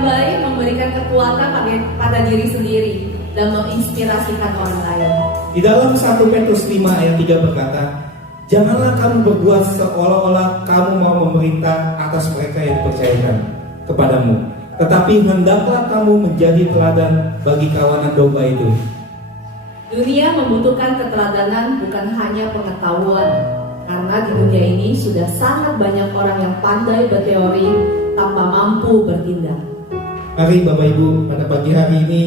yang baik memberikan kekuatan pada diri sendiri dan menginspirasikan orang lain. Di dalam 1 Petrus 5 ayat 3 berkata, janganlah kamu berbuat seolah-olah kamu mau memerintah atas mereka yang dipercayakan kepadamu, tetapi hendaklah kamu menjadi teladan bagi kawanan domba itu. Dunia membutuhkan keteladanan, bukan hanya pengetahuan, karena di dunia ini sudah sangat banyak orang yang pandai berteori tanpa mampu bertindak. Mari Bapak Ibu, pada pagi hari ini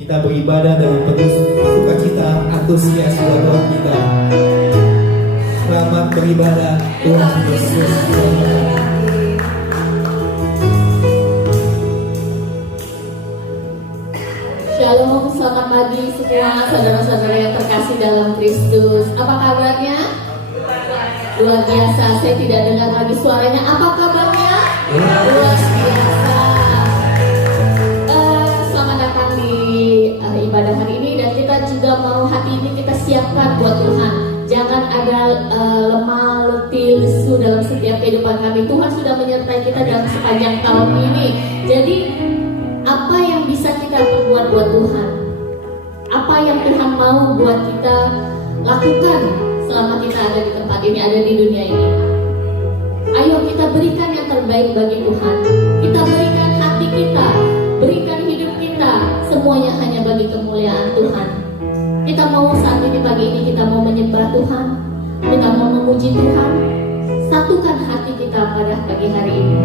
kita beribadah dengan penuh sukacita, antusias buat kita. Selamat beribadah, Tuhan Yesus. Shalom, selamat pagi semua saudara-saudara yang terkasih dalam Kristus. Apa kabarnya? Luar biasa, saya tidak dengar lagi suaranya. Apa kabarnya? Luar biasa. Selamat datang di ibadah hari ini, dan kita juga mau hati ini kita siapkan buat Tuhan. Jangan ada lemah, letih, lesu dalam setiap kehidupan kami. Tuhan sudah menyertai kita dalam sepanjang tahun ini. Jadi apa yang bisa kita perbuat buat Tuhan? Apa yang Tuhan mau buat kita lakukan selama kita ada di tempat ini, ada di dunia ini? Ayo kita berikan yang terbaik bagi Tuhan. Kita berikan hati kita, berikan hidup kita, semuanya hanya bagi kemuliaan Tuhan. Kita mau saat ini, pagi ini kita mau menyembah Tuhan, kita mau memuji Tuhan. Satukan hati kita pada pagi hari ini.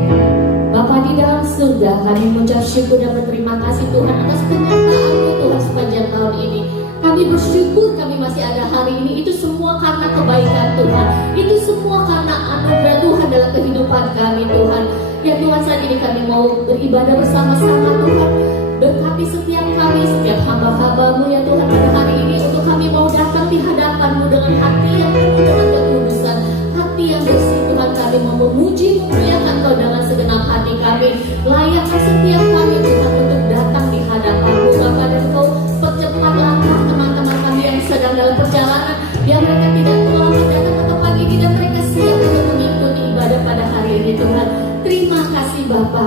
Bapa di dalam surga, kami mengucap syukur dan berterima kasih Tuhan atas kenyataanmu Tuhan sepanjang tahun ini. Kami bersyukur kami masih ada hari ini. Itu semua karena kebaikan Tuhan. Itu semua karena anugerah Tuhan dalam kehidupan kami Tuhan. Ya Tuhan, saat ini kami mau beribadah bersama-sama Tuhan. Berkati setiap kami, setiap hamba-hambamu ya Tuhan pada hari ini. Untuk kami mau datang di hadapan-Mu dengan hati yang penuh dengan kekudusan, hati yang bersih Tuhan. Kami mau memuji, memuliakan Kau dengan segenap hati kami. Layakkan setiap kami Tuhan untuk datang di hadapan-Mu Bapa, dan Kau percepat langkah teman-teman kami yang sedang dalam perjalanan, biar mereka tidak terlambat datang ke tempat ini dan mereka siap untuk mengikuti ibadah pada hari ini Tuhan. Terima kasih Bapa.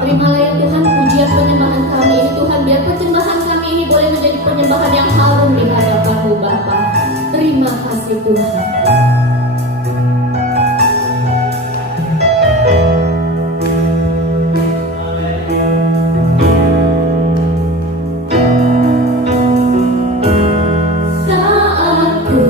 Terimalah ya Tuhan pujian penyembahan kami ini Tuhan. Biar penyembahan kami ini boleh menjadi penyembahan yang harum di hadapan-Mu Bapa. Terima kasih Tuhan. Saat ku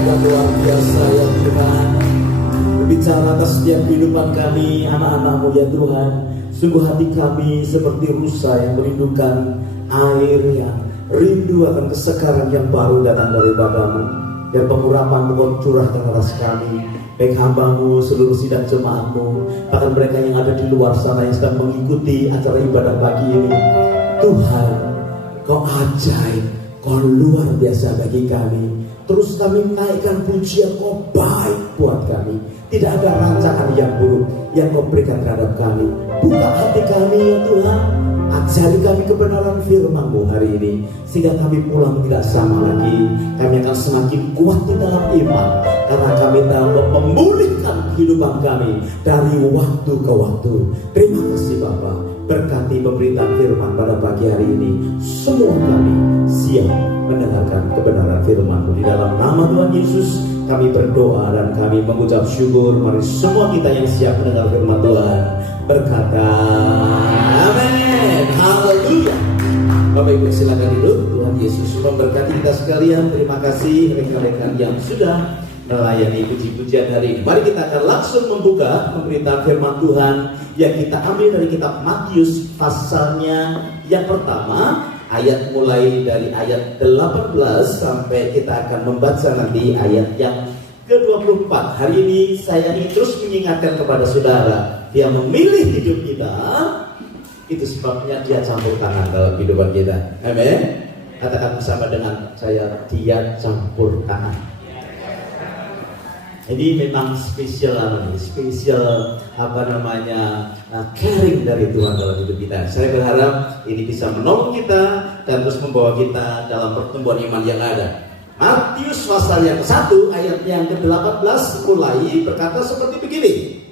Engkau luar biasa ya Tuhan. Berbicara atas setiap kehidupan kami, anak-anak-Mu ya Tuhan. Sungguh hati kami seperti rusa yang merindukan air, yang rindu akan kesegaran yang baru datang daripada-Mu. Dan pengurapan-Mu Kau curahkan atas kami, baik hamba-Mu, seluruh sidang jemaat-Mu, bahkan mereka yang ada di luar sana yang sedang mengikuti acara ibadah pagi ini. Tuhan, Kau ajaib, Kau luar biasa bagi kami. Terus kami naikkan pujian Kau baik buat kami. Tidak ada rancangan yang buruk yang Kau berikan terhadap kami. Buka hati kami ya Tuhan. Ajari kami kebenaran firman-Mu hari ini, sehingga kami pulang tidak sama lagi. Kami akan semakin kuat di dalam iman, karena kami tahu memulihkan kehidupan kami dari waktu ke waktu. Terima kasih Bapa. Berkati pemberitaan firman pada pagi hari ini. Semua kami siap mendengarkan kebenaran firman-Mu. Di dalam nama Tuhan Yesus kami berdoa dan kami mengucap syukur. Mari semua kita yang siap mendengar firman Tuhan berkata amin. Haleluya. Bapak Ibu silakan duduk. Tuhan Yesus memberkati kita sekalian. Terima kasih rekan-rekan yang sudah melayani puji-pujian hari ini. Mari kita akan langsung membuka pemberitaan firman Tuhan yang kita ambil dari kitab Matius pasalnya yang pertama, ayat mulai dari ayat 18 sampai kita akan membaca nanti ayat yang ke-24. Hari ini saya ingin terus mengingatkan kepada saudara, Dia memilih hidup kita, itu sebabnya Dia campur tangan dalam kehidupan kita. Amin. Katakan bersama dengan saya, Dia campur tangan. Ini memang spesial caring dari Tuhan dalam hidup kita. Saya berharap ini bisa menolong kita dan terus membawa kita dalam pertumbuhan iman yang ada. Matius pasal yang ke-1 ayat yang ke-18 mulai berkata seperti begini.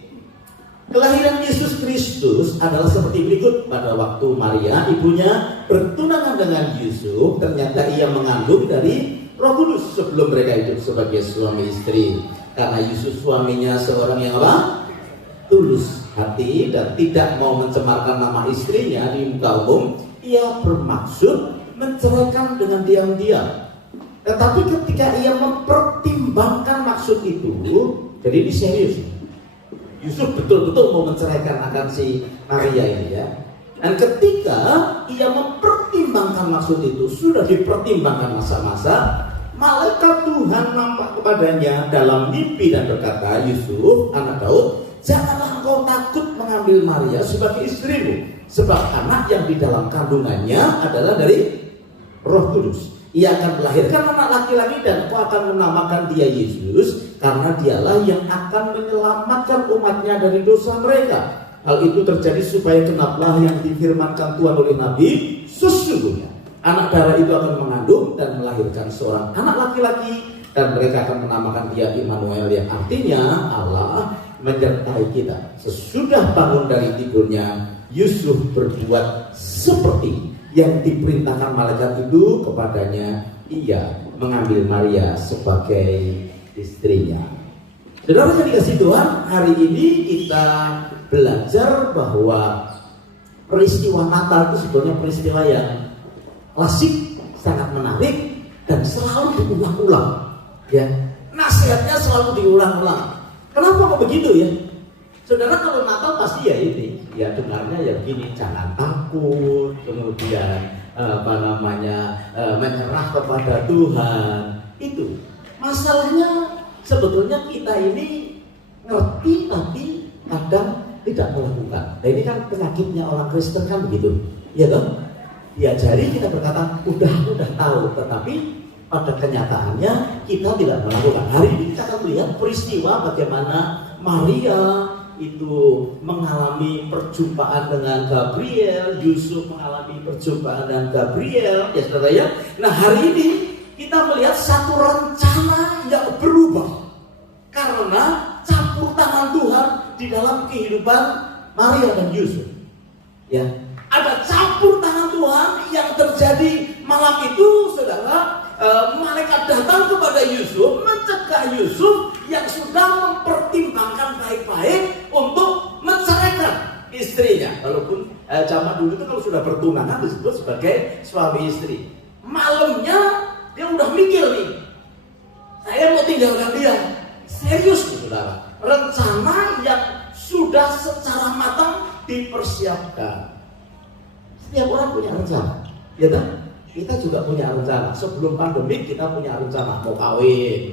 Kelahiran Yesus Kristus adalah seperti berikut. Pada waktu Maria ibunya bertunangan dengan Yusuf, ternyata ia mengandung dari Roh Kudus sebelum mereka hidup sebagai suami istri. Karena Yusuf suaminya seorang yang apa? Tulus hati dan tidak mau mencemarkan nama istrinya di muka umum, ia bermaksud menceraikan dengan diam-diam. Tetapi ketika ia mempertimbangkan maksud itu, jadi ini serius. Yusuf betul-betul mau menceraikan akan si Maria ini ya. Dan ketika ia mempertimbangkan maksud itu, sudah dipertimbangkan masa-masa, malaikat Tuhan nampak kepadanya dalam mimpi dan berkata, Yusuf, anak Daud, janganlah engkau takut mengambil Maria sebagai istrimu, sebab anak yang di dalam kandungannya adalah dari Roh Kudus. Ia akan melahirkan anak laki-laki dan engkau akan menamakan dia Yesus, karena dialah yang akan menyelamatkan umatnya dari dosa mereka. Hal itu terjadi supaya genaplah yang difirmankan Tuhan oleh Nabi, sesungguhnya anak darah itu akan mengandung dan melahirkan seorang anak laki-laki, dan mereka akan menamakan dia Immanuel, yang artinya Allah menyertai kita. Sesudah bangun dari tidurnya, Yusuf berbuat seperti yang diperintahkan malaikat itu kepadanya. Ia mengambil Maria sebagai istrinya. Saudara yang dikasihi Tuhan, hari ini kita belajar bahwa peristiwa Natal itu sebetulnya peristiwa yang klasik, sangat menarik, dan selalu diulang-ulang. Ya, nasihatnya selalu diulang-ulang. Kenapa kok begitu ya? Saudara, kalau Natal pasti ya ini, ya dengarnya ya begini, jangan takut, kemudian menyerah kepada Tuhan. Itu masalahnya. Sebetulnya kita ini ngerti tapi kadang tidak melakukan. Nah, ini kan penyakitnya orang Kristen kan begitu, ya toh? Diajari kita berkata udah tahu, tetapi pada kenyataannya kita tidak melakukan. Hari ini kita akan melihat peristiwa bagaimana Maria itu mengalami perjumpaan dengan Gabriel, Yusuf mengalami perjumpaan dengan Gabriel, ya saudara ya. Nah, hari ini kita melihat satu rencana yang berubah karena campur tangan Tuhan di dalam kehidupan Maria dan Yusuf. Ya, ada campur tangan Tuhan yang terjadi malam itu, saudara. Malaikat datang kepada Yusuf, mencegah Yusuf yang sudah mempertimbangkan baik-baik untuk menceraikan istrinya. Walaupun zaman dulu itu kalau sudah bertunangan disebut sebagai suami istri. Malamnya dia udah mikir nih, saya mau tinggalkan dia. Serius saudara, rencana yang sudah secara matang dipersiapkan. Setiap orang punya rencana, ya kan? Kita juga punya rencana. Sebelum pandemi kita punya rencana mau kawin.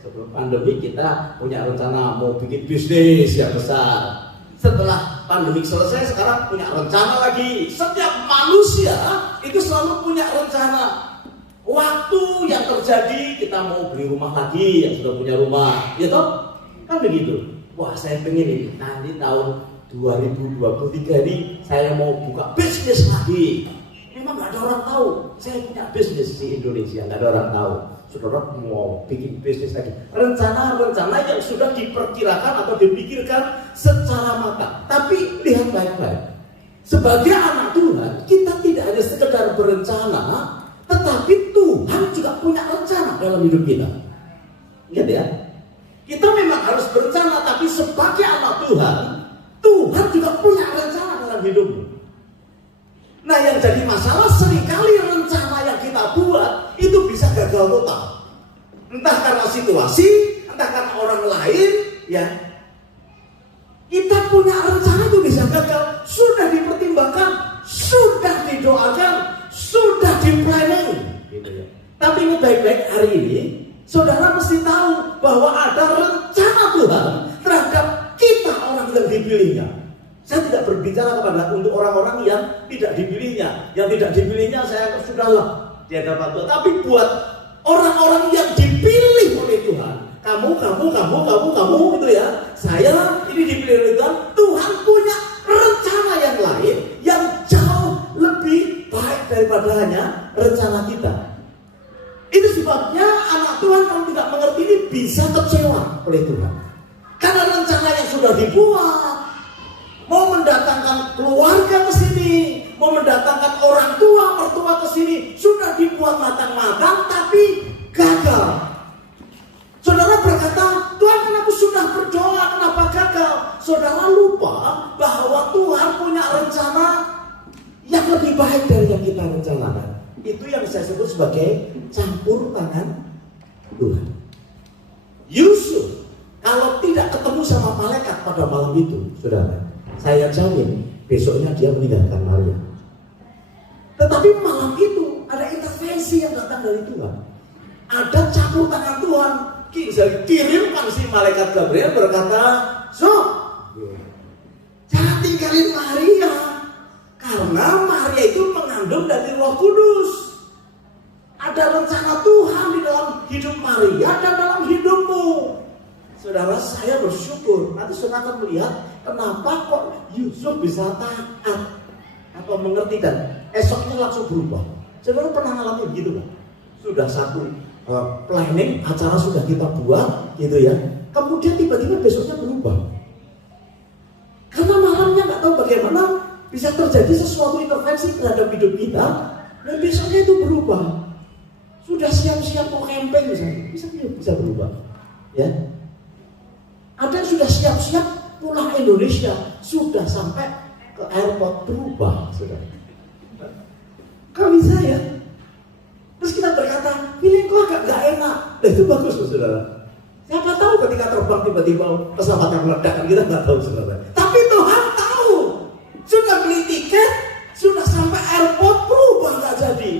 Sebelum pandemi kita punya rencana mau bikin bisnis yang besar. Setelah pandemi selesai sekarang punya rencana lagi. Setiap manusia itu selalu punya rencana. Waktu yang terjadi kita mau beli rumah lagi yang sudah punya rumah, ya toh? Kan begitu. Wah, saya pengen ini nanti tahun 2023 ini saya mau buka bisnis lagi. Memang nggak ada orang tahu saya punya bisnis di Indonesia, nggak ada orang tahu. Saudara mau bikin bisnis lagi. Rencana-rencana yang sudah diperkirakan atau dipikirkan secara matang. Tapi lihat baik-baik. Sebagai anak Tuhan, kita tidak hanya sekedar berencana, tetapi Tuhan juga punya rencana dalam hidup kita. Ingat ya, kita memang harus berencana, tapi sebagai anak Tuhan, Tuhan juga punya rencana dalam hidupmu. Nah, yang jadi masalah seringkali rencana yang kita buat itu bisa gagal total. Entah karena situasi, entah karena orang lain, ya. Kita punya rencana itu bisa gagal, sudah dipertimbangkan, sudah didoakan, sudah di-planning, gitu ya. Tapi ini baik-baik hari ini, saudara mesti tahu bahwa ada rencana Tuhan terhadap kita orang yang dipilihnya. Saya tidak berbicara kepada untuk orang-orang yang tidak dipilihnya. Yang tidak dipilihnya saya sudahlah di hadapan Tuhan. Tapi buat orang-orang yang dipilih oleh Tuhan, kamu itu ya, saya ini dipilih oleh Tuhan. Tuhan punya rencana yang lain yang jauh lebih baik daripada hanya rencana kita. Itu sebabnya anak Tuhan kalau tidak mengerti ini bisa kecewa oleh Tuhan. Karena rencana yang sudah dibuat, mau mendatangkan keluarga ke sini, mau mendatangkan orang tua, mertua ke sini, sudah dibuat matang-matang tapi gagal. Saudara berkata, Tuhan kenapa sudah berdoa, kenapa gagal? Saudara lupa bahwa Tuhan punya rencana yang lebih baik dari yang kita rencanakan. Itu yang saya sebut sebagai campur tangan Tuhan. Yusuf kalau tidak ketemu sama malaikat pada malam itu, saudara, saya jamin besoknya dia meninggalkan Maria. Tetapi malam itu ada intervensi yang datang dari Tuhan. Ada campur tangan Tuhan. Kirimkan si malaikat Gabriel berkata, jangan tinggalin Maria. Karena Maria itu mengandung dari Roh Kudus. Ada rencana Tuhan di dalam hidup Maria dan dalam hidupmu. Saudara, saya bersyukur. Nanti saudara akan melihat kenapa kok Yusuf bisa taat atau mengerti dan esoknya langsung berubah. Saudara pernah ngalamin gitu kan? Sudah satu planning, acara sudah kita buat gitu ya. Kemudian tiba-tiba besoknya berubah. Karena malamnya nggak tahu bagaimana bisa terjadi sesuatu intervensi terhadap hidup kita dan besoknya itu berubah. Sudah siap-siap mau camping misalnya, bisa berubah. Ya. Ada yang sudah siap-siap pulang Indonesia, sudah sampai ke airport berubah, saudara. Kok bisa ya? Terus kita berkata, feeling kok agak gak enak. Nah, itu bagus loh, saudara. Siapa tahu ketika terbang tiba-tiba pesawat yang meledak, kita nggak tahu, saudara. Tapi Tuhan tahu. Sudah beli tiket, sudah sampai airport berubah nggak jadi.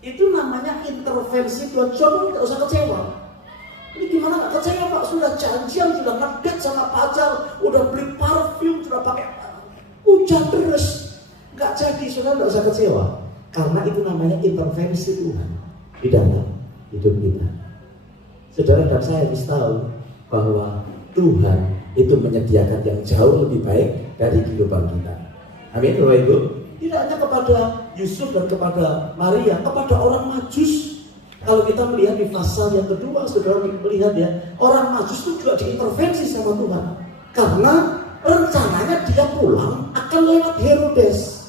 Itu namanya intervensi Tuhan. Coba nggak usah kecewa. Ini gimana nggak kecewa Pak? Sudah janjian, sudah ngedate sama pacar, udah beli parfum, sudah pakai hujan terus, nggak jadi. Saudara nggak usah kecewa, karena itu namanya intervensi Tuhan di dalam hidup kita. Saudara dan saya harus tahu bahwa Tuhan itu menyediakan yang jauh lebih baik dari kehidupan kita. Amin, Bapak Ibu. Tidak hanya kepada Yusuf dan kepada Maria, kepada orang Majus. Kalau kita melihat di pasal yang kedua, saudara melihat ya, orang Majus itu juga diintervensi sama Tuhan. Karena rencananya dia pulang akan lewat Herodes.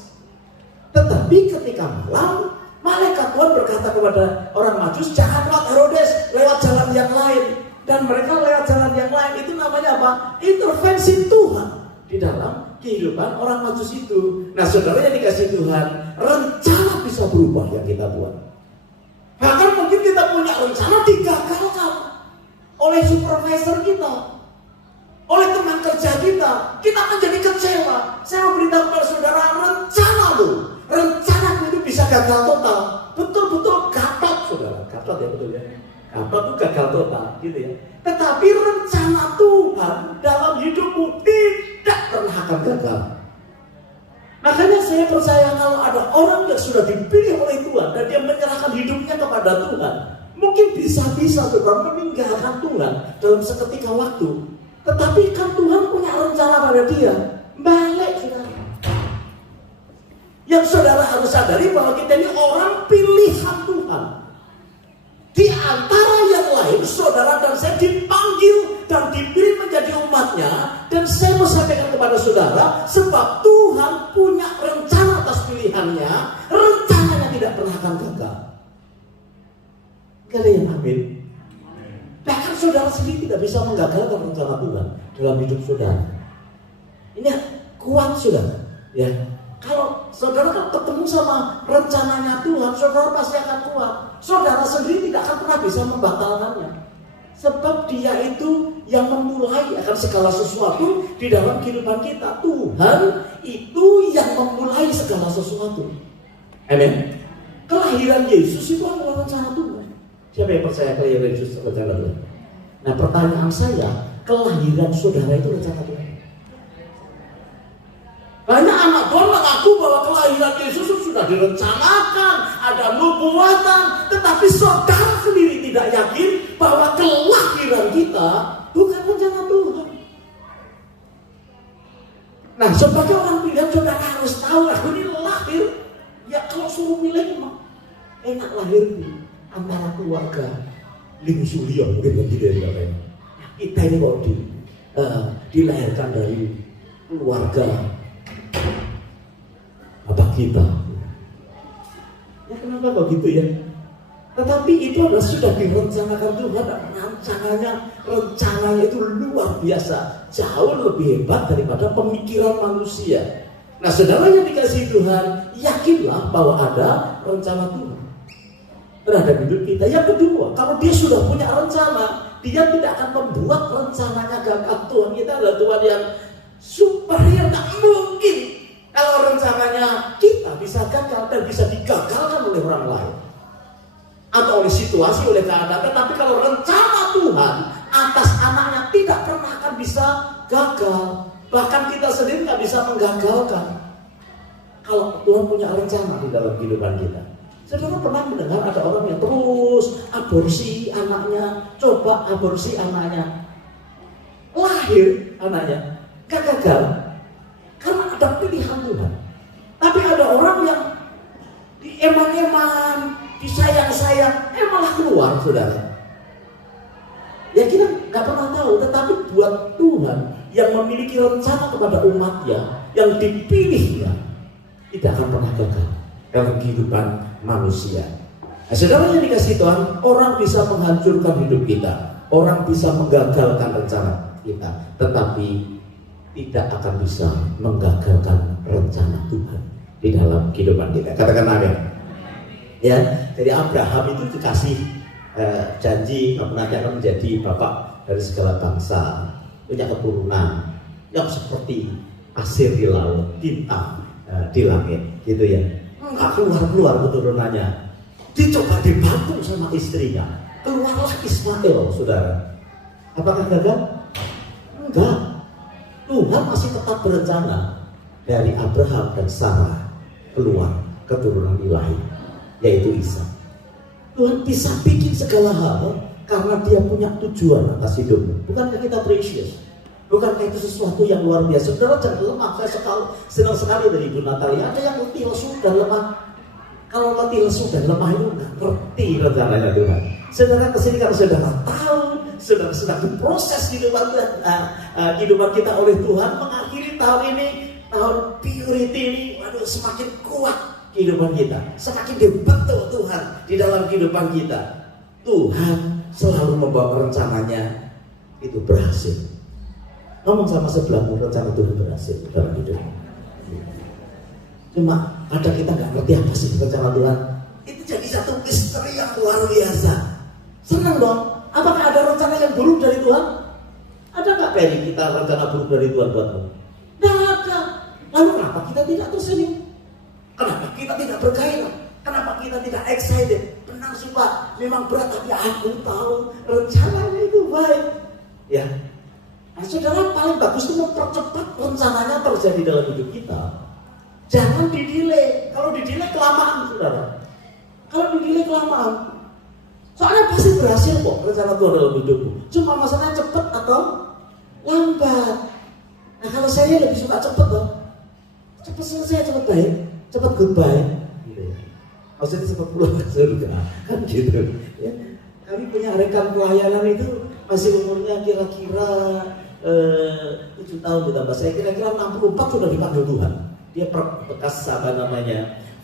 Tetapi ketika malam, malaikat Tuhan berkata kepada orang Majus, jangan lewat Herodes, lewat jalan yang lain. Dan mereka lewat jalan yang lain. Itu namanya apa? Intervensi Tuhan di dalam kehidupan orang Majus itu. Nah, saudara yang dikasih Tuhan, rencana bisa berubah yang kita buat. Bahkan mungkin kita punya rencana digagalkan. oleh supervisor kita, oleh teman kerja kita menjadi kecewa. Saya mau beritahu kepada saudara, rencanamu itu bisa gagal total. Betul-betul gatot, saudara. Gatot ya, betul ya. Gatot itu gagal total, gitu ya. Tetapi rencana Tuhan dalam hidupmu tidak pernah akan gagal. Makanya saya percaya kalau ada orang yang sudah dipilih oleh Tuhan dan dia menyerahkan hidupnya kepada Tuhan, mungkin bisa-bisa saudara meninggalkan Tuhan dalam seketika waktu. Tetapi kan Tuhan punya rencana pada dia. Balik, saudara. Yang saudara harus sadari bahwa kita ini orang pilihan Tuhan. Di antara yang lain, saudara dan saya dipanggil dan dipilih menjadi umatnya. Dan saya mau sampaikan kepada saudara, sebab Tuhan punya rencana atas pilihannya. Rencananya tidak pernah akan gagal. Gak ada yang amin. Bahkan saudara sendiri tidak bisa menggagalkan rencana Tuhan dalam hidup saudara. Ini kuat saudara. Ya, kalau saudara kan ketemu sama rencananya Tuhan, saudara pasti akan kuat. Saudara sendiri tidak akan pernah bisa membatalkannya. Sebab dia itu yang memulai akan segala sesuatu di dalam kehidupan kita. Tuhan itu yang memulai segala sesuatu. Amin. Kelahiran Yesus itu adalah rencana Tuhan. Siapa yang percaya kelahiran Yesus rencana Tuhan? Nah, pertanyaan saya, kelahiran saudara itu rencana Tuhan? Banyak anak Tuhan mengaku bahwa kelahiran Yesus sudah direncanakan, ada nubuatan, tetapi saudara sendiri tidak yakin bahwa kelahiran kita bukan rencana Tuhan. Nah, sebagai orang pilihan saudara harus tahu, aku ini lahir. Ya kalau suruh milih memang enak lahir di antara keluarga Ling Sulion, mungkin tidak ada. Kita ini kok dilahirkan dari keluarga apa kita? Ya kenapa kok gitu ya? Tetapi itu adalah sudah direncanakan Tuhan. Rencananya itu luar biasa, jauh lebih hebat daripada pemikiran manusia. Nah, saudara yang dikasihi Tuhan, yakinlah bahwa ada rencana Tuhan terhadap hidup kita. Yang kedua, kalau dia sudah punya rencana, dia tidak akan membuat rencananya gagal. Tuhan kita adalah Tuhan yang superior, tak mungkin kalau rencananya kita bisa gagal dan bisa digagalkan oleh orang lain atau oleh situasi, oleh keadaan. Tetapi kalau rencana Tuhan atas anaknya tidak pernah akan bisa gagal. Bahkan kita sendiri nggak bisa menggagalkan kalau Tuhan punya rencana di dalam kehidupan kita. Saudara pernah mendengar ada orang yang terus aborsi anaknya, coba aborsi anaknya, lahir anaknya gak gagal karena ada pilihan Tuhan. Tapi ada orang yang dieman-eman, disayang-sayang, malah keluar, saudara. Ya kita gak pernah tahu, tetapi buat Tuhan yang memiliki rencana kepada umatnya, yang dipilihnya, tidak akan pernah gagal dalam kehidupan manusia. Nah, saudara yang dikasih Tuhan, orang bisa menghancurkan hidup kita, orang bisa menggagalkan rencana kita, tetapi tidak akan bisa menggagalkan rencana Tuhan di dalam kehidupan kita. Katakan amin. Ya, jadi Abraham itu dikasih janji nanti akan menjadi bapak dari segala bangsa, punya keturunan yang seperti pasir di laut, bintang di langit, gitu ya. Enggak keluar keturunannya, dicoba dibantu sama istrinya, keluarlah Ismail, saudara. Apakah gagal? Enggak. Tuhan masih tetap berencana dari Abraham dan Sarah keluar keturunan ilahi, yaitu Isa. Tuhan bisa bikin segala hal karena dia punya tujuan atas hidupmu. Bukankah kita precious? Bukankah itu sesuatu yang luar biasa? Saudara jangan lemah. Saya senang sekali dari Ibu Natalia. Ada yang letih lesu dan lemah. Kalau letih lesu dan lemah itu nggak ngerti rencananya Tuhan. Saudara kesini karena saudara tahu, saudara sedang diproses kehidupan kita oleh Tuhan. Mengakhiri tahun ini, tahun purity ini, waduh semakin kuat kehidupan kita, semakin dibentuk Tuhan di dalam kehidupan kita. Tuhan selalu membawa rencananya itu berhasil. Ngomong sama sebelahmu, rencana Tuhan berhasil dalam hidup. Cuma ada kita nggak ngerti apa sih rencana Tuhan. Itu jadi satu misteri yang luar biasa. Senang dong, Apakah ada rencana yang buruk dari Tuhan? Ada nggak Peri kita rencana buruk dari Tuhan buatmu? Tidak ada. Lalu kenapa kita tidak tersenyum? Kenapa kita tidak bergairah? Kenapa kita tidak excited? Benar sih Pak, memang berat, tapi aku tahu rencananya itu baik. Ya, nah, saudara, paling bagus itu mempercepat rencananya terjadi dalam hidup kita. Jangan didelay. Kalau didelay kelamaan, saudara. Kalau didelay kelamaan, soalnya pasti berhasil kok rencana Tuhan dalam hidupmu. Cuma masalahnya cepat atau lambat. Nah, kalau saya lebih suka cepat loh. Cepat selesai, cepat baik, cepat goodbye. Maksudnya cepat pulang ke surga, kan gitu. Ya. Kami punya rekan pelayanan itu masih umurnya kira-kira 7 tahun ditambah saya, kira-kira 64 sudah dipanggil Tuhan. Dia bekas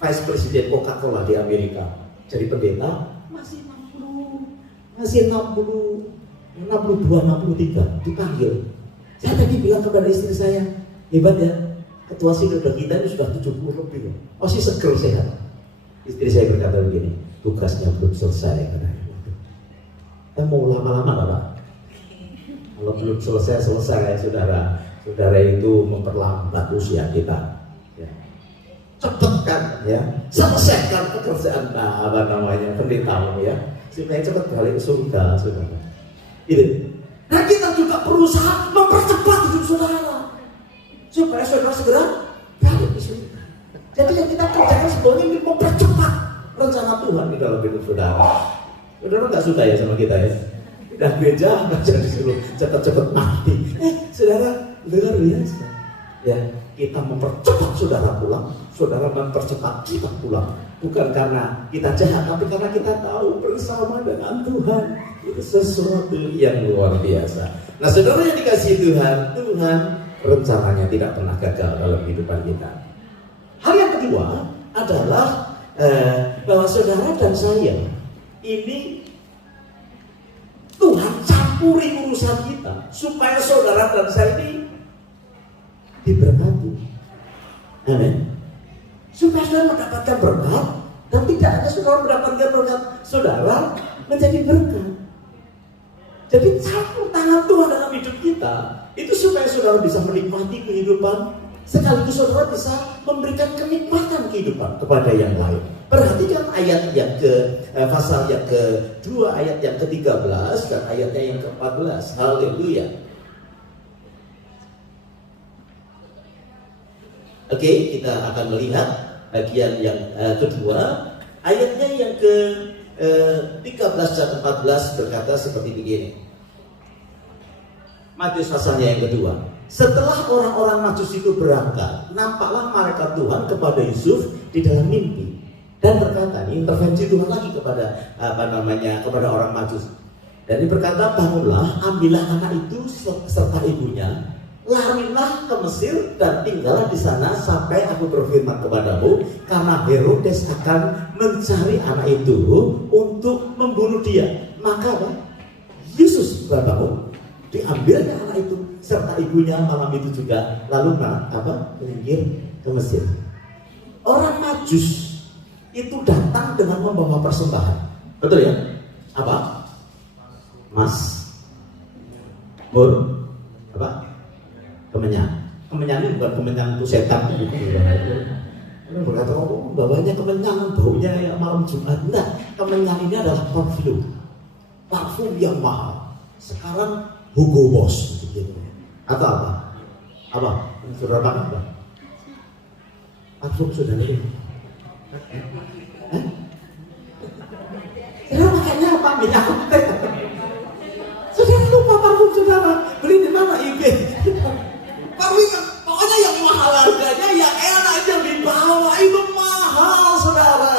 Vice President Coca-Cola di Amerika. Jadi pendeta masih 60, 62, 63 dipanggil. Saya tadi bilang kepada istri saya, hebat ya, ketua sinode kita ini sudah 70 lebih, masih seger sehat. Istri saya berkata begini, tugasnya belum selesai. Mau lama-lama Pak? Kalau belum selesai, saudara. Saudara itu memperlambat usia kita. Ya. Cepatkan, ya, selesaikan pekerjaan pendetamu ya, supaya cepat balik ke surga, saudara. Gitu. Nah, kita juga berusaha mempercepat hidup saudara, supaya saudara segera balik ke surga. Jadi yang kita kerjakan sebenarnya ini mempercepat rencana Tuhan di dalam hidup saudara. Saudara nggak suka ya sama kita ya? Udah gereja nggak jadi suruh cepat-cepat mati. Saudara, luar biasa. Ya, kita mempercepat saudara pulang, saudara mempercepat kita pulang. Bukan karena kita jahat, tapi karena kita tahu bersama dengan Tuhan itu sesuatu yang luar biasa. Nah, saudara yang dikasihi Tuhan, Tuhan rencananya tidak pernah gagal dalam kehidupan kita. Hal yang kedua adalah bahwa saudara dan saya ini Tuhan campuri urusan kita supaya saudara dan saya ini diberkati. Amin. Supaya saudara mendapatkan berkat dan tidak hanya saudara mendapatkan berkat, saudara menjadi berkat. Jadi campur tangan Tuhan dalam hidup kita itu supaya saudara bisa menikmati kehidupan, sekaligus saudara bisa memberikan kenikmatan kehidupan kepada yang lain. Perhatikan ayat yang pasal yang ke-2, ayat yang ke-13 dan ayatnya yang ke-14. Haleluya. Oke, kita akan melihat bagian yang kedua. Ayatnya yang ke-13 dan 14 berkata seperti begini. Matius pasalnya yang kedua. Setelah orang-orang Majus itu berangkat, nampaklah malaikat Tuhan kepada Yusuf di dalam mimpi dan berkata, ini intervensi Tuhan lagi kepada kepada orang Majus. Dan dia berkata, bangunlah, ambillah anak itu serta ibunya, larilah ke Mesir dan tinggallah di sana sampai aku berfirman kepadamu, karena Herodes akan mencari anak itu untuk membunuh dia. Maka Yesus berbangun, diambilnya anak itu serta ibunya malam itu juga, lalu menyingkir ke Mesir. Orang Majus itu datang dengan membawa persembahan, betul ya? Apa? Emas, mur, apa? Kemenyan. Kemenyan ini bukan kemenyan itu setan gitu. Orang berkata, oh bawanya kemenyan, baunya ya malam Jumat. Enggak, kemenyan ini adalah parfum yang mahal. Sekarang Hugo Boss gitu. Atau apa? Apa? Saudara makan apa? Parfum saudara ini. Saudara makannya apa? Minyak teh. Saudara lupa parfum saudara. Beli di mana IG? Parfum pokoknya yang mahal harganya, yang enak yang dibawa itu mahal saudara.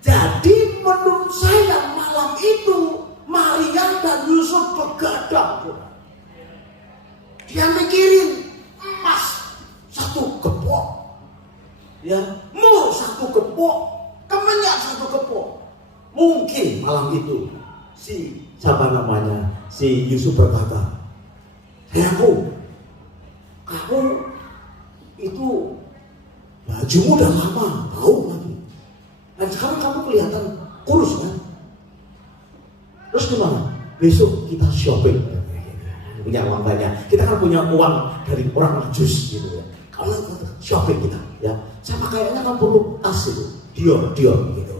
Jadi menurut saya malam itu Maria dan Yusuf begadang. Dia mikirin emas 1 gepok, ya, mur 1 gepok, kemenyan 1 gepok. Mungkin malam itu si Yusuf berkata, kamu itu bajumu udah lama bau lagi, dan sekarang kamu kelihatan kurus kan? Terus gimana? besok kita shopping. Punya uang banyak. Kita kan punya uang dari orang Majus gitu ya. Kalau shopping kita, ya sama kayaknya kan perlu tas itu, Dior gitu.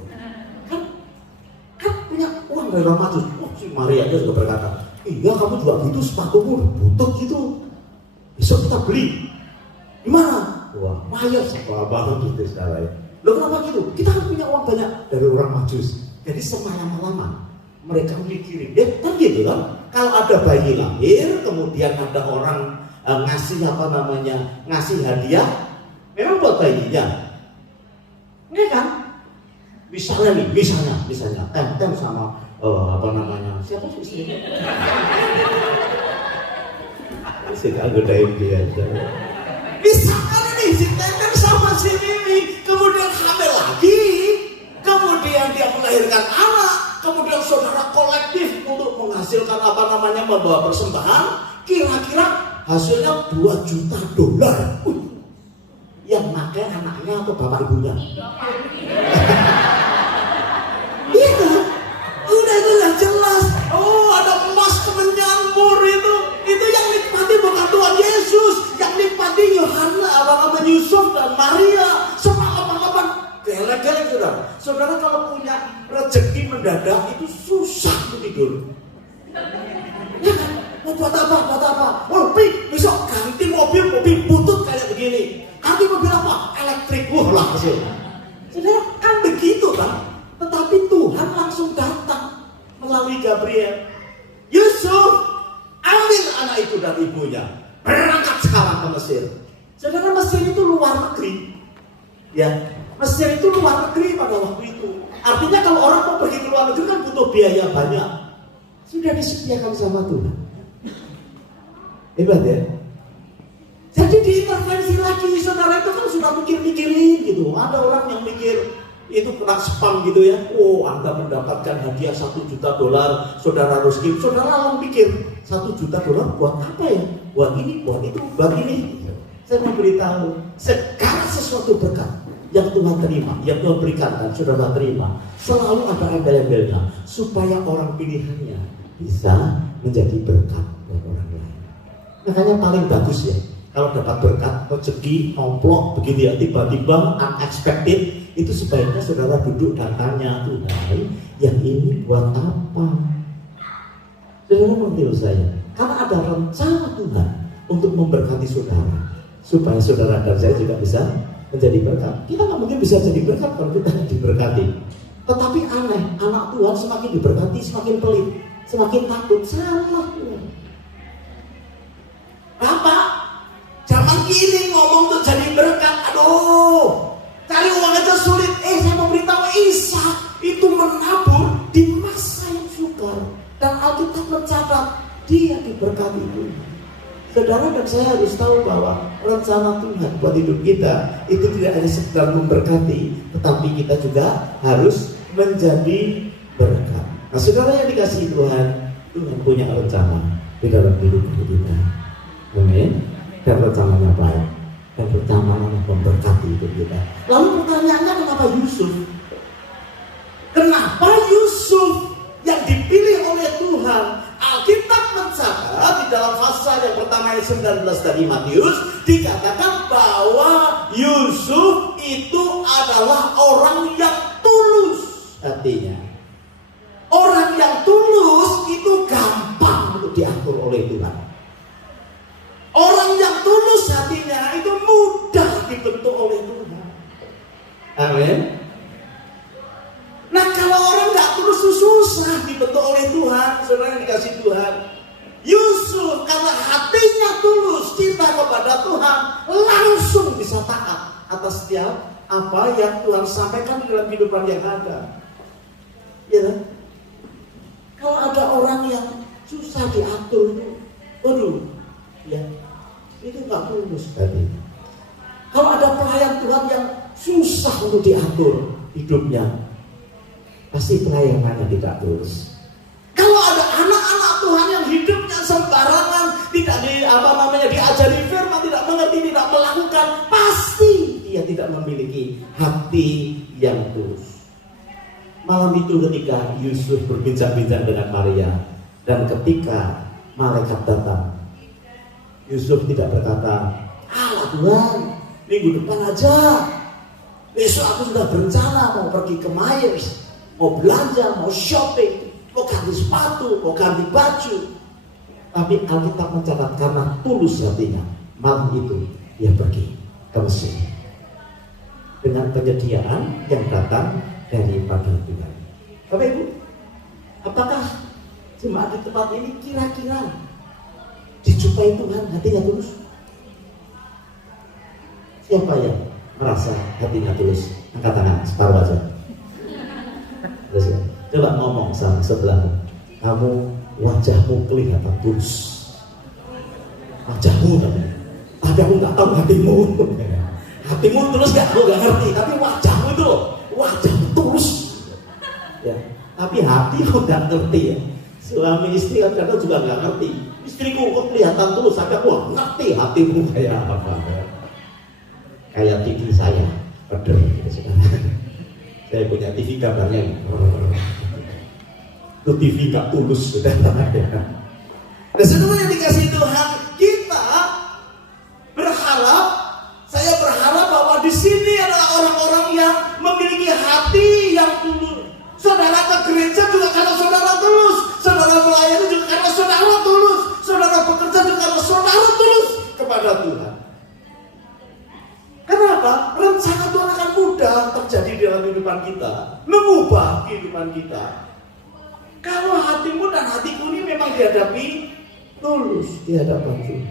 Kan punya uang dari orang Majus. Oh, si Maria aja juga berkata, iya kamu juga gitu, sepatumu butut gitu. Besok kita beli. Gimana? Wah, Maya siapa banget gitu sekarang. Loh kenapa gitu? Kita kan punya uang banyak dari orang Majus. Jadi semalam-malaman mereka mikirin, kan gitu kan? Kalau ada bayi lahir, kemudian ada orang ngasih ngasih hadiah, memang buat bayinya, ini kan? Misalnya tem sama siapa sih? Si anggota dia. Misalkan ini si tem sama si Mimi, kemudian hamil lagi, kemudian dia melahirkan anak. Kemudian saudara kolektif untuk menghasilkan membawa persembahan, kira-kira hasilnya $2 juta. Yang makan anaknya atau bapak ibunya? Iya kan? Udah itu yang jelas. Oh, ada emas kemenyanmur itu yang nikmati bukan Tuhan Yesus, yang nikmati Yusuf dan Maria. Semalam-malaman geleng-geleng saudara kalau punya rezeki mendadak itu susah tidur. Ya kan? Mau buat apa? Oh, besok ganti mobil butut kayak begini. Ganti mobil apa? Elektrik. Wah, hasil. Saudara kan begitu kan? Tetapi Tuhan langsung datang melalui Gabriel. Yusuf, ambil anak itu dari ibunya. Berangkat sekarang ke Mesir. Saudara, Mesir itu luar negeri. Ya. Mesir itu luar negeri pada waktu itu. Artinya kalau orang mau pergi ke luar negeri kan butuh biaya banyak. Sudah disediakan sama Tuhan. Hebat ya. Jadi diintervensi lagi. Saudara itu kan sudah mikir-mikirin gitu. Ada orang yang mikir itu kena spam gitu ya. Oh, Anda mendapatkan hadiah $1 juta. Saudara harus give. Saudara langsung pikir $1 juta buat apa ya? Buat ini, buat itu, buat ini. Saya mau beritahu, segala sesuatu berkat yang Tuhan terima, yang Tuhan berikan dan saudara terima, selalu ada embel-embelnya supaya orang pilihannya bisa menjadi berkat buat orang lain. Makanya paling bagus ya, kalau dapat berkat, rezeki, nomplok begitu ya, tiba-tiba unexpected, itu sebaiknya saudara duduk dan tanya, Tuhan, yang ini buat apa? Saudara menurut saya, karena ada rencana Tuhan untuk memberkati saudara, supaya saudara dan saya juga bisa menjadi berkat. Kita nggak mungkin bisa jadi berkat kalau kita diberkati. Tetapi aneh, anak Tuhan semakin diberkati semakin pelit, semakin takut. Salah Tuhan. Bapak, zaman kini ngomong tuh jadi berkat. Aduh, cari uang aja sulit. Saya mau beritahu, Ishak itu menabur di masa yang sukar. Dan Alkitab mencatat dia diberkati Tuhan. Saudara dan saya harus tahu bahwa rencana Tuhan buat hidup kita itu tidak hanya sekedar memberkati, tetapi kita juga harus menjadi berkat. Nah, saudara yang dikasihi Tuhan, Tuhan punya rencana di dalam hidup kita. Amin. Dan rencananya baik. Dan rencananya memberkati hidup kita. Lalu pertanyaannya, kenapa Yusuf? Kenapa Yusuf yang dipilih oleh Tuhan? Alkitab mencatat di dalam pasal yang pertama ayat 19 dari Matius dikatakan bahwa Yusuf itu adalah orang yang tulus hatinya. Orang yang tulus itu gampang untuk diatur oleh Tuhan. Orang yang tulus hatinya itu mudah dibentuk oleh Tuhan. Amin. Nah, kalau orang nggak tulus susah dibentuk oleh Tuhan. Saudara yang dikasih Tuhan, Yusuf karena hatinya tulus cinta kepada Tuhan, langsung bisa taat atas setiap apa yang Tuhan sampaikan dalam kehidupan yang ada. Ya, kalau ada orang yang susah diatur, waduh, ya itu nggak tulus tadi. Kalau ada pelayan Tuhan yang susah untuk diatur hidupnya, pasti pelayanannya tidak tulus. Kalau ada anak-anak Tuhan yang hidupnya sembarangan, tidak diajari firman, tidak mengerti, tidak melakukan, pasti dia tidak memiliki hati yang tulus. Malam itu ketika Yusuf berbincang-bincang dengan Maria, Dan ketika malaikat datang, Yusuf tidak berkata, "Ah Tuhan, minggu depan aja. Besok aku sudah berencana mau pergi ke Myers, mau belanja, mau shopping, mau ganti sepatu, mau ganti baju." Tapi Alkitab mencatat karena tulus hatinya, malam itu dia pergi ke Mesir dengan penyediaan yang datang daripada Tuhan. Bapak Ibu, apakah jemaat di tempat ini kira-kira dijumpai Tuhan hatinya tulus? Siapa yang merasa hatinya tulus? Angkat tangan, separuh aja. Terus ya, coba ngomong sama sebelah, kamu wajahmu kelihatan tulus. Wajahmu tapi aku nggak tahu hatimu. Hatimu tulus gak? Aku nggak ngerti. Tapi wajahmu itu, wajahmu tulus. Ya, tapi hati kok nggak ngerti ya. Suami istri kadang juga nggak ngerti. Istriku kok kelihatan tulus, tapi aku nggak ngerti hatimu kayak apa. Kayak TV saya, peder gitu. Saya punya TV gambarnya itu TV nggak tulus, sudah. Dan semua yang dikasih Tuhan, kita berharap, saya berharap bahwa di sini adalah orang-orang yang memiliki hati yang tulus. Saudara ke gereja juga karena saudara tulus, saudara melayani juga karena saudara tulus, saudara bekerja juga karena saudara tulus kepada Tuhan. Kenapa? Rencana Tuhan akan mudah terjadi dalam kehidupan kita, mengubah kehidupan kita. Kalau hatimu dan hatiku ini memang dihadapi tulus di hadapan Tuhan.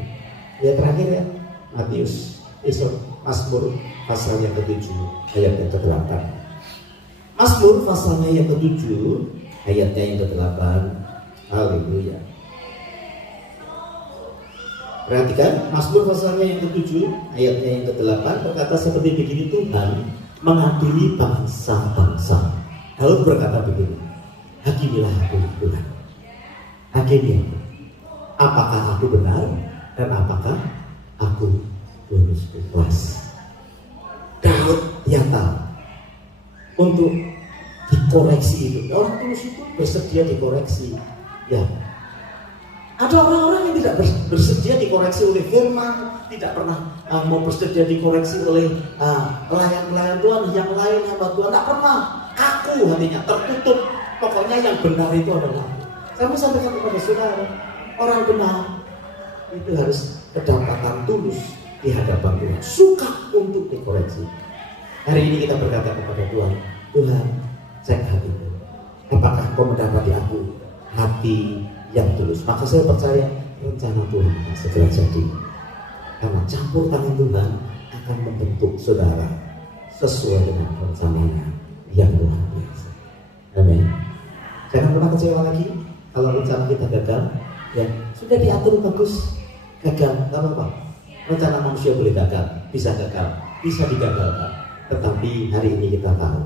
Ya terakhir ya, Mazmur pasal yang ke-7 ayat yang ke-8. Mazmur pasalnya yang ke-7 ayatnya yang ke-8. Haleluya. Perhatikan, Mazmur pasalnya yang ke-7 ayatnya yang ke-8 berkata seperti begini, Tuhan mengadili bangsa-bangsa. Daud berkata begini, hakimilah aku Tuhan, hakimi aku. Apakah aku benar dan apakah aku lurus ikhlas. Daud dia tahu untuk dikoreksi itu. Orang tulus itu bersedia dikoreksi. Ya, ada orang-orang yang tidak bersedia dikoreksi oleh firman, tidak pernah mau bersedia dikoreksi oleh pelayan-pelayan Tuhan yang lain, hamba Tuhan, tidak pernah. Aku hatinya tertutup. Pokoknya yang benar itu adalah aku. Saya sampaikan kepada saudara, orang benar itu harus kedapatan tulus di hadapan Tuhan, suka untuk dikoreksi. Hari ini kita berkata kepada Tuhan, Tuhan, cek hatiku. Apakah kau mendapati aku hati yang tulus? Maka saya percaya rencana Tuhan akan segera jadi. Karena campur tangan Tuhan akan membentuk saudara sesuai dengan rencananya yang luar biasa. Amin. Jangan pernah kecewa lagi kalau rencana kita gagal. Ya, sudah diatur bagus, gagal, nggak apa-apa. Rencana manusia boleh gagal, bisa digagalkan. Tetapi hari ini kita tahu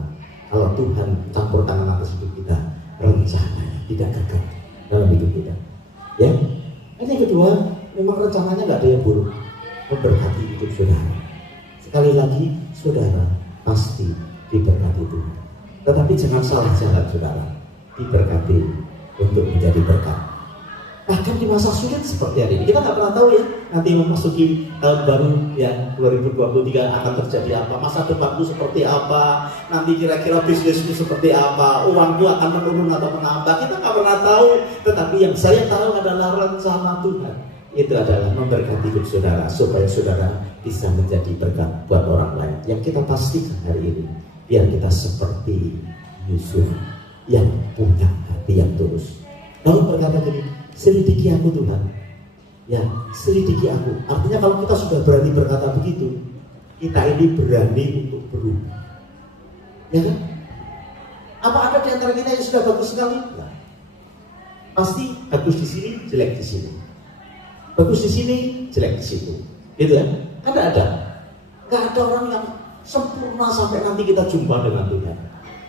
kalau Tuhan campur tangan atas hidup kita, rencananya tidak gagal dalam hidup kita. Ya, ini yang kedua, memang rencananya nggak ada yang buruk, memberkati hidup saudara. Sekali lagi, saudara pasti diberkati Tuhan. Tetapi jangan salah jalan saudara, diberkati untuk menjadi berkat. Bahkan di masa sulit seperti hari ini, kita nggak pernah tahu ya, nanti memasuki tahun baru ya 2023 akan terjadi apa, masa depanku seperti apa, nanti kira-kira bisnisku seperti apa, uangku akan menurun atau menambah, kita nggak pernah tahu. Tetapi yang saya tahu adalah rencana Tuhan itu adalah memberkati hidup saudara supaya saudara bisa menjadi berkat buat orang lain. Yang kita pastikan hari ini, biar kita seperti Yusuf yang punya hati yang tulus. Daud berkata gini, selidiki aku Tuhan, ya selidiki aku. Artinya kalau kita sudah berani berkata begitu, kita ini berani untuk berubah, ya kan? Apa ada di antara kita yang sudah bagus sekali? Ya. Pasti bagus di sini, jelek di sini. Bagus di sini, jelek di situ, gitu ya? Kan nggak ada orang yang sempurna sampai nanti kita jumpa dengan Tuhan.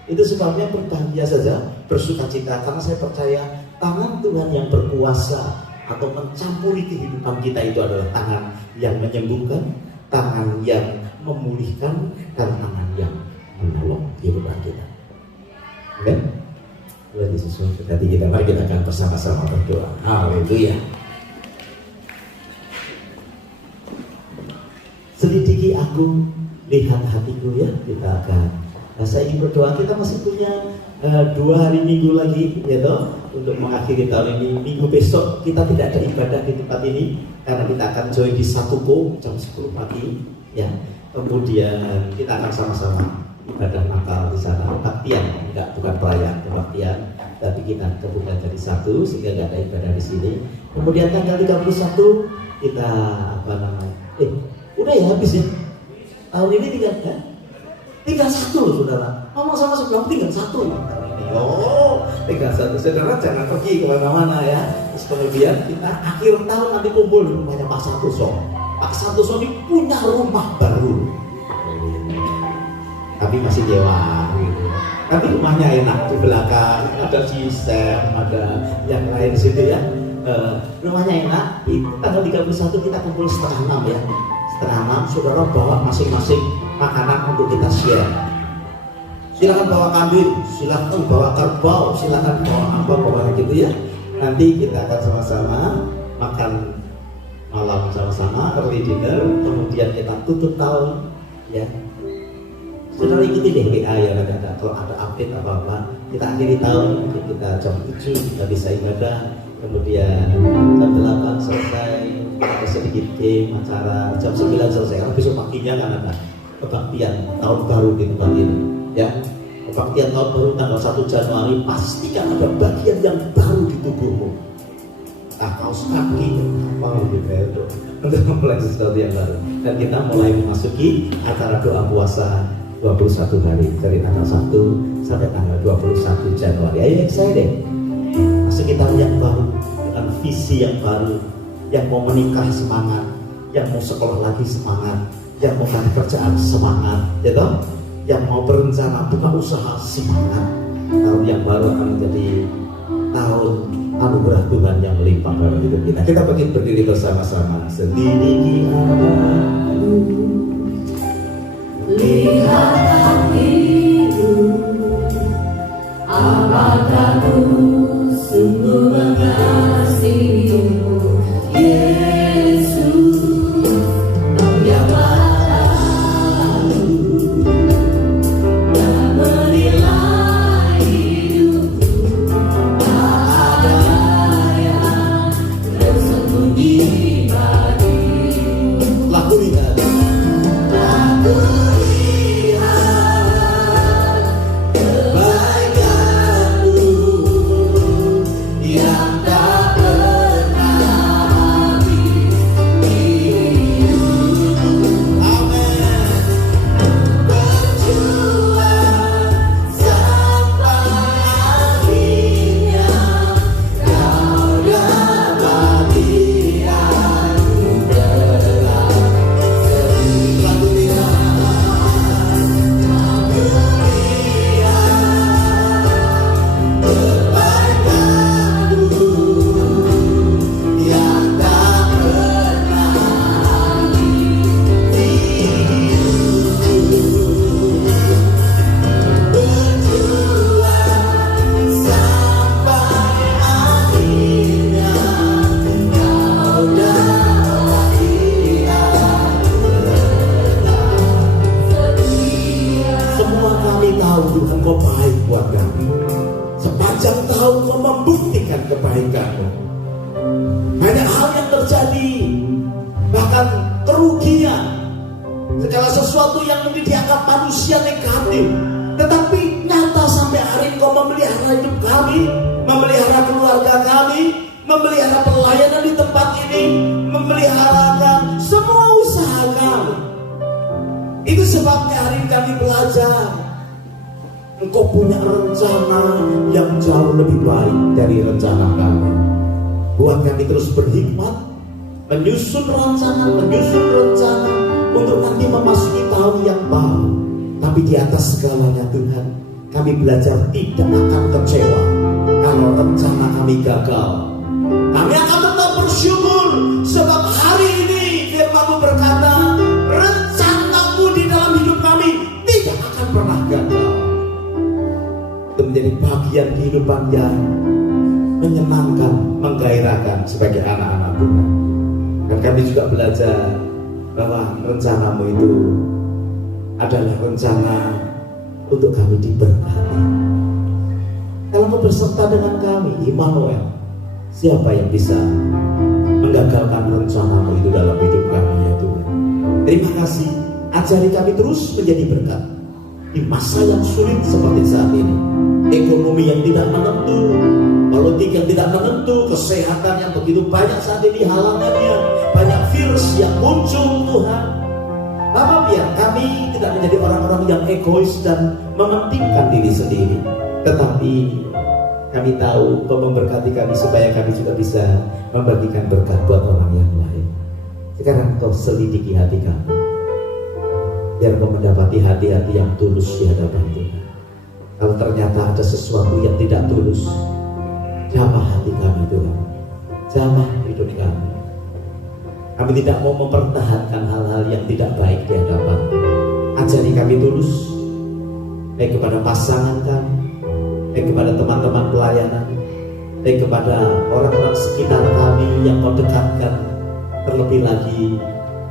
Itu sebabnya berbahagia saja, bersukacita, karena saya percaya tangan Tuhan yang berkuasa atau mencampuri kehidupan kita itu adalah tangan yang menyembuhkan, tangan yang memulihkan, dan tangan yang menolong kehidupan kita. Amen. Tuhan Yesus memberkati kita. Mari kita akan bersama-sama berdoa. Haleluya. Selidiki aku, lihat hatiku ya. Kita akan. Saya ingin berdoa. Kita masih punya 2 hari minggu lagi, ya toh, untuk mengakhiri tahun ini. Minggu besok kita tidak ada ibadah di tempat ini karena kita akan join di Satuko jam 10 pagi, ya. Kemudian kita akan sama-sama ibadah Natal di sana, kebaktian, bukan perayaan kebaktian, tapi kita gabungkan jadi satu sehingga tidak ada ibadah di sini. Kemudian tanggal 31 kita udah ya habis ya. Tahun ini tinggal 1 loh saudara. Ngomong sama sebelah tinggal 1 loh. Oh, tinggal 1. Saudara jangan pergi kemana-mana ya. Terus kemudian kita akhir tahun nanti kumpul di rumahnya Pak Santoso. Pak Santoso ini punya rumah baru, tapi masih nyewa gitu. Tapi rumahnya enak, di belakang ada sistem, ada yang lain di situ ya. Rumahnya enak. Itu tanggal 31 kita kumpul setengah 6 ya. Setengah 6 saudara bawa masing-masing makanan untuk kita share. Silakan bawa kambing, silakan bawa kerbau, silakan bawa gitu ya. Nanti kita akan sama-sama makan malam sama-sama, early dinner, kemudian kita tutup tahun ya. Saudara ikuti deh WA ya, kalau ada update apa-apa. Kita akhiri tahun, kita jam 7 kita bisa ibadah, kemudian jam 8 selesai, ada sedikit game, acara jam 9 selesai. Karena besok paginya kan ada kebaktian tahun baru di tempat ini ya. Kebaktian tahun baru tanggal 1 Januari, pastikan ada bagian yang baru di tubuhmu. Kaos kaki apa gitu ya, untuk memulai sesuatu yang baru. Dan kita mulai memasuki acara doa puasa 21 hari dari tanggal 1 sampai tanggal 21 Januari. Ayo saya deh masuki tahun yang baru dengan visi yang baru. Yang mau menikah semangat, yang mau sekolah lagi semangat, yang mau cari kerjaan semangat, ya toh? Yang mau berencana buka usaha semangat. Tahun yang baru akan menjadi tahun anugerah Tuhan yang melimpah dalam hidup kita. Kita berdiri bersama-sama. Selidiki aku, Lihat hatiku, apakah ku sungguh mengasihimu, Yesus, yang lalu dan menilai hidupku. Tak ada yang tersembunyi bagimu. laku lihat. Tuhan kau baik buat kami. Sepanjang tahun kau membuktikan kebaikanmu. Banyak hal yang terjadi, bahkan kerugian, segala sesuatu yang mungkin dianggap manusia negatif, tetapi nyata sampai hari ini kau memelihara hidup kami, memelihara keluarga kami, memelihara pelayanan di tempat ini, memelihara semua usaha kami. Itu sebabnya hari ini kami belajar, Engkau punya rencana yang jauh lebih baik dari rencana kami. Buat kami terus berhikmat, menyusun rencana untuk nanti memasuki tahun yang baru. Tapi di atas segalanya Tuhan, kami belajar tidak akan kecewa kalau rencana kami gagal. Kami akan tetap bersyukur sebab hari ini firman-Mu berkata, rencana-Mu di dalam hidup kami tidak akan pernah gagal. Itu menjadi bagian bagian kehidupan yang menyenangkan, menggairahkan sebagai anak-anak Tuhan. Dan kami juga belajar bahwa rencanamu itu adalah rencana untuk kami diberkati. Kalau kau berserta dengan kami, Immanuel, siapa yang bisa menggagalkan rencanamu itu dalam hidup kami ya Tuhan. Terima kasih, ajari kami terus menjadi berkat di masa yang sulit seperti saat ini. Ekonomi yang tidak menentu, politik yang tidak menentu, kesehatan yang begitu banyak saat ini halangannya, banyak virus yang muncul Tuhan. Bapak, biar kami tidak menjadi orang-orang yang egois dan mementingkan diri sendiri, tetapi kami tahu Kau memberkati kami supaya kami juga bisa membagikan berkat buat orang yang lain. Sekarang Kau selidiki hati kami, biar Kau mendapati hati-hati yang tulus di hadapan Tuhan. Kalau ternyata ada sesuatu yang tidak tulus, jamah hati kami Tuhan, jamah hidup kami. Kami tidak mau mempertahankan hal-hal yang tidak baik di hadapan. Ajari kami tulus, baik kepada pasangan kami, baik kepada teman-teman pelayanan, baik kepada orang-orang sekitar kami yang Kau dekatkan. Terlebih lagi,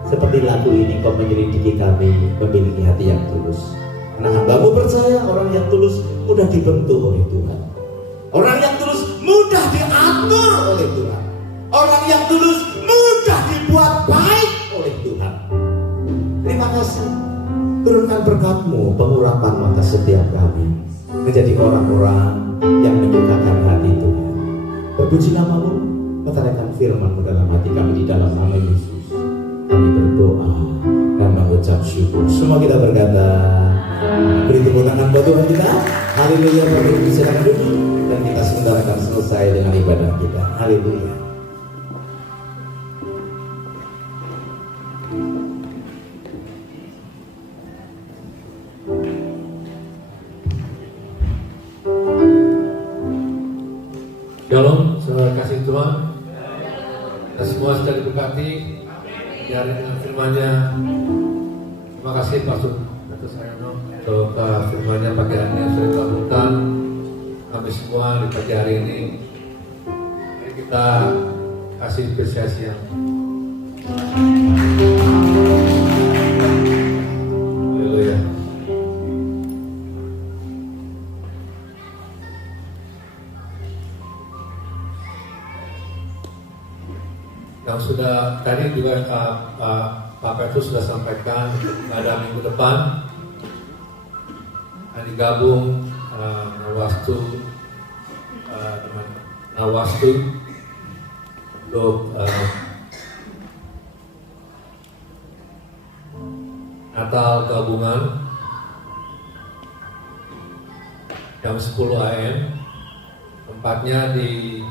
seperti lagu ini Kau menyelidiki kami memiliki hati yang tulus. Karena hamba-Mu percaya orang yang tulus mudah dibentuk oleh Tuhan. Orang yang tulus mudah diatur oleh Tuhan. Orang yang tulus mudah dibuat baik oleh Tuhan. Terima kasih. Turunkan berkat-Mu, pengurapan atas setiap kami, menjadi orang-orang yang menyukakan hati Tuhan. Berpuji nama-Mu, meteraikan firman-Mu dalam hati kami di dalam nama Yesus. Kami berdoa dan mengucap syukur. Semua kita berkata, beri tepuk tangan buat Tuhan kita. Haleluya. Bapak Ibu silakan duduk dan kita sebentar akan selesai dengan ibadah kita. Haleluya. Shalom, saudara kasih Tuhan. Kita semua sudah diberkati dari firman-Nya. Terima kasih Pastor Sayono untuk firman-Nya pagi hari ini yang sudah dilakukan. Kami semua di pagi hari ini, mari kita kasih apresiasi yang haleluya. Yang sudah tadi juga Pak Petrus sudah sampaikan pada minggu depan digabung Nawastu dengan Nawastu untuk Natal gabungan jam 10 AM. Tempatnya di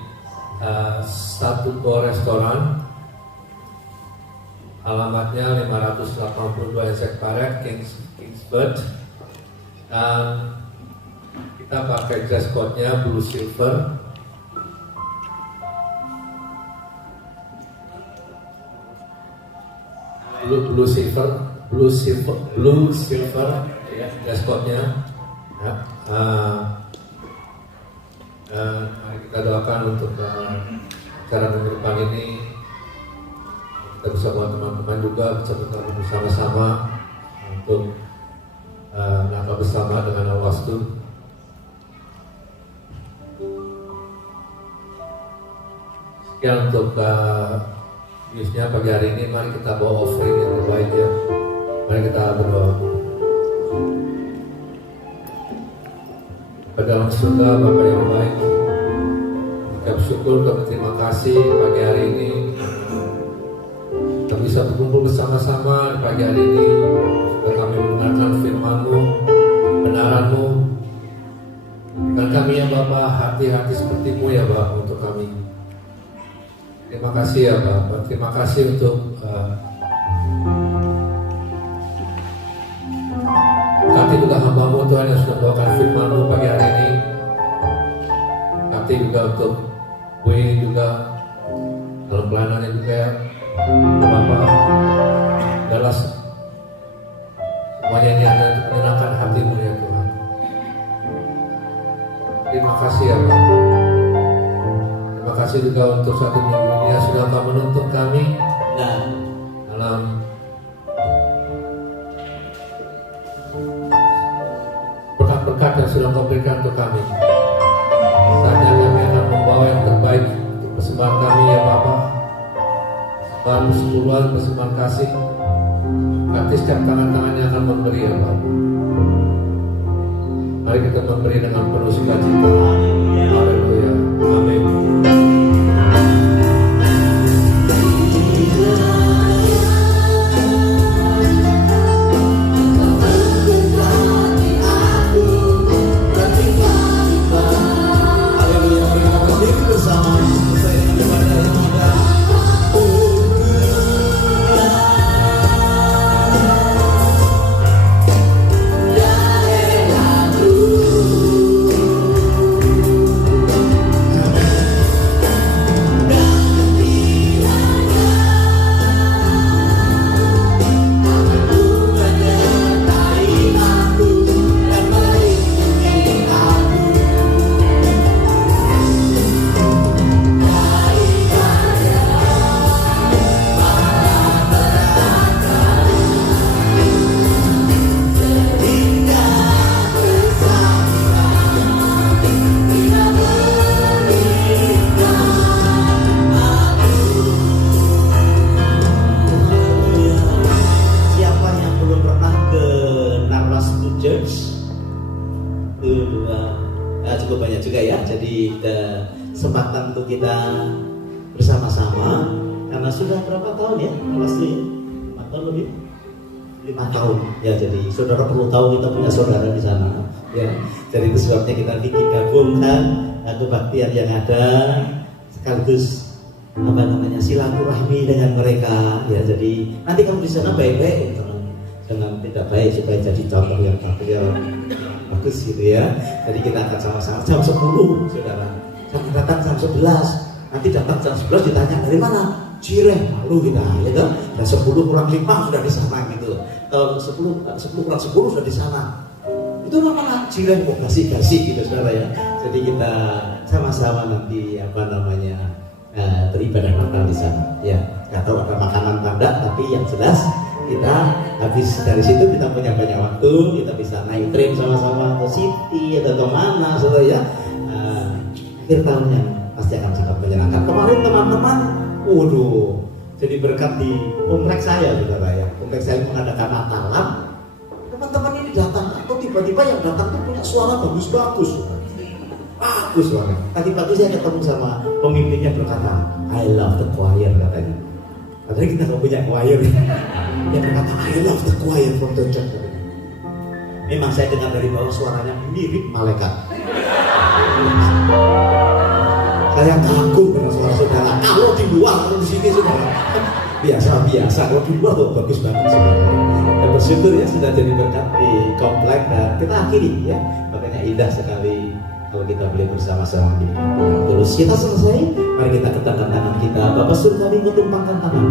Statuto Restoran, alamatnya 582 Essex Parade, Kingsford, dan kita pakai dress code-nya blue silver. Blue silver ya, dress code-nya ya. Mari kita doakan untuk acara minggu depan ini kita bisa buat teman-teman juga bisa bergabung bersama-sama untuk Natal bersama dengan Nawastu. Sekian untuk newsnya pagi hari ini. Mari kita bawa offering yang terbaik ya. Mari kita berdoa. Pada dalam surga Bapa yang baik, ucap syukur dan terima kasih pagi hari ini kita bisa berkumpul bersama-sama pagi hari ini supaya kami mendengarkan firman-Mu, kebenaran-Mu. Dan kami ya Bapa, hati-hati seperti-Mu ya Bapa untuk kami. Terima kasih ya Bapa, terima kasih untuk berkati juga hamba-Mu Tuhan yang sudah bawakan firman-Mu pagi hari ini. Berkati juga untuk gue juga dalam pelayanannya juga ya Bapak. Adalah semuanya ini ada untuk menyenangkan hati-Mu ya Tuhan. Terima kasih kasih juga untuk satu minggu ini yang sudah Kau menuntun kami Dan dalam berkat-berkat yang sudah Kau berikan untuk kami. Saatnya kami akan membawa yang terbaik untuk persembahan kami ya Bapa. Persembahan persepuluhan, persembahan kasih. Nanti setiap tangan-tangan yang akan memberi ya Bapak. Mari kita memberi dengan penuh sukacita. Haleluya. Amin. Cukup banyak juga ya, jadi kesempatan untuk kita bersama-sama karena sudah berapa tahun ya, pasti 5 tahun lebih, 5 tahun ya, jadi saudara perlu tahu kita punya saudara di sana ya, jadi itu sebabnya kita bikin gabungkan kebaktian yang ada sekaligus silaturahmi dengan mereka ya, jadi nanti kamu di sana baik-baik, jangan tidak baik supaya jadi contoh yang bagus gitu ya. Jadi kita akan sama-sama jam 10 saudara, jangan datang jam 11, nanti datang jam 11 ditanya dari mana, Cireh, malu kita ya kan, dan 10 kurang 5 sudah di sana gitu, 10 kurang 10 sudah di sana, itu namanya Cireh, mau kasih gitu saudara ya. Jadi kita sama-sama nanti beribadah Natal di sana ya, nggak tahu ada makanan tanda, tapi yang jelas kita habis dari situ kita punya banyak waktu, kita bisa naik train sama-sama ke City atau ke mana saudara ya. Akhir tahun yang pasti akan sangat menyenangkan. Kemarin teman-teman, waduh, jadi berkat di kompleks saya saudara ya. Kompleks saya mengadakan Natalan, teman-teman ini datang, atau tiba-tiba yang datang tuh punya suara bagus-bagus banget. Tadi pagi saya ketemu sama pemimpinnya, berkata, I love the choir katanya. Padahal kita nggak punya choir. Dia berkata, I love the choir from the church. Memang saya dengar dari bawah suaranya mirip malaikat. Saya kagum dengan suara saudara. Kalau di luar, kalau di sini saudara biasa. Kalau di luar tuh bagus banget saudara. Dan bersyukur ya sudah jadi berkat di komplek, dan kita akhiri ya. Makanya indah sekali kalau kita boleh bersama-sama di terus kita selesai, mari kita ketangkan tangan kita. Bapak suruh kami menumpangkan tangan.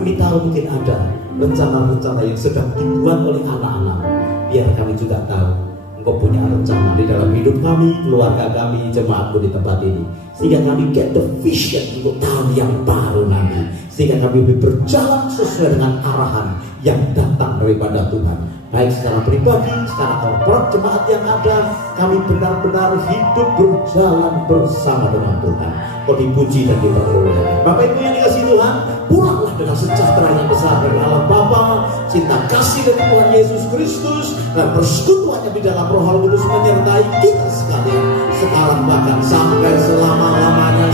Kami tahu mungkin ada rencana-rencana yang sedang dibuat oleh anak-anak. Biar kami juga tahu Engkau punya rencana di dalam hidup kami, keluarga kami, jemaatku di tempat ini, sehingga kami get the vision untuk tahun yang baru nanti, sehingga kami berjalan sesuai dengan arahan yang datang daripada Tuhan, baik secara pribadi, secara korporat, jemaat yang ada. Kami benar-benar hidup berjalan bersama dengan Tuhan. Kau dipuji dan diperoleh. Bapak Ibu yang dikasihi Tuhan, pulanglah dengan sejahtera yang besar dari Allah Bapa, cinta kasih dari Tuhan Yesus Kristus, dan persekutuannya di dalam Roh Kudus menyertai kita sekalian sekarang bahkan sampai selama-lamanya.